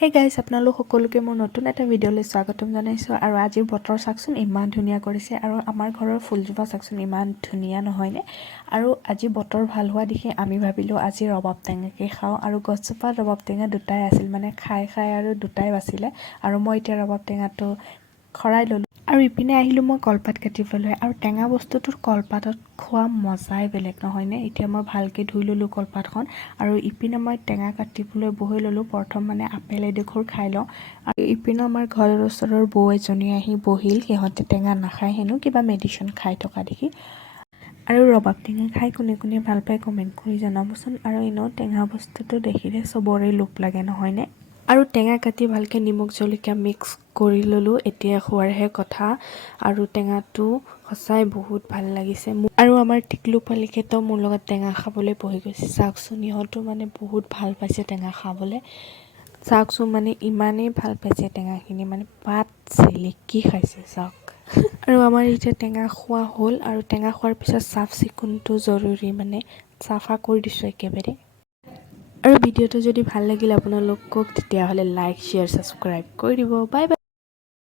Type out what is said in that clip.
hey guys আপোনালোক সকলোকে মোৰ নতুন এটা ভিডিঅ'লৈ স্বাগতম জনাইছোঁ আৰু আজিৰ বতৰ চাওকচোন ইমান ধুনীয়া কৰিছে আৰু আমাৰ ঘৰৰ ফুলজোপা চাওকচোন ইমান ধুনীয়া নহয়নে আৰু আজি বতৰ ভাল হোৱা দেখি আমি ভাবিলোঁ আজি ৰবাব টেঙাকে খাওঁ আৰু গছজোপাত ৰবাব টেঙা দুটাই আছিল মানে খাই আৰু দুটাই বাছিলে আৰু মই এতিয়া ৰবাব টেঙাটো খৰাই ল'লোঁ আৰু ইপিনে আহিলোঁ মই কলপাত কাটিবলৈ আৰু টেঙা বস্তুটোৰ কলপাতত খোৱা মজাই বেলেগ নহয়নে এতিয়া মই ভালকৈ ধুই ল'লোঁ কলপাতখন আৰু ইপিনে মই টেঙা কাটিবলৈ বহি ল'লোঁ প্ৰথম মানে আপেল এডোখৰ খাই লওঁ আৰু ইপিনে আমাৰ ঘৰৰ ওচৰৰ বৌ এজনী আহি বহিল সিহঁতে টেঙা নাখায় হেনো কিবা মেডিচিন খাই থকা দেখি আৰু ৰবাব টেঙা খাই কোনে কোনে ভাল পায় কমেণ্ট কৰি জনাবচোন আৰু এনেও টেঙা বস্তুটো দেখিলে চবৰে লোভ লাগে নহয়নে আৰু টেঙা কাটি ভালকৈ নিমখ জলকীয়া মিক্স কৰি ল'লোঁ এতিয়া খোৱাৰহে কথা আৰু টেঙাটো সঁচাই বহুত ভাল লাগিছে আৰু আমাৰ টিকলু পোৱালিকেইটাও মোৰ লগত টেঙা খাবলৈ বহি গৈছে চাওকচোন ইহঁতো মানে বহুত ভাল পাইছে টেঙা খাবলৈ চাওকচোন মানে ইমানেই ভাল পাইছে টেঙাখিনি মানে পাত চেলেকি খাইছে চাওক আৰু আমাৰ এতিয়া টেঙা খোৱা হ'ল আৰু টেঙা খোৱাৰ পিছত চাফ চিকুণটো জৰুৰী মানে চাফা কৰি দিছোঁ একেবাৰে আৰু ভিডিঅ'টো যদি ভাল লাগিল আপোনালোকক তেতিয়াহ'লে লাইক শ্বেয়াৰ ছাবস্ক্ৰাইব কৰি দিব বাই বাই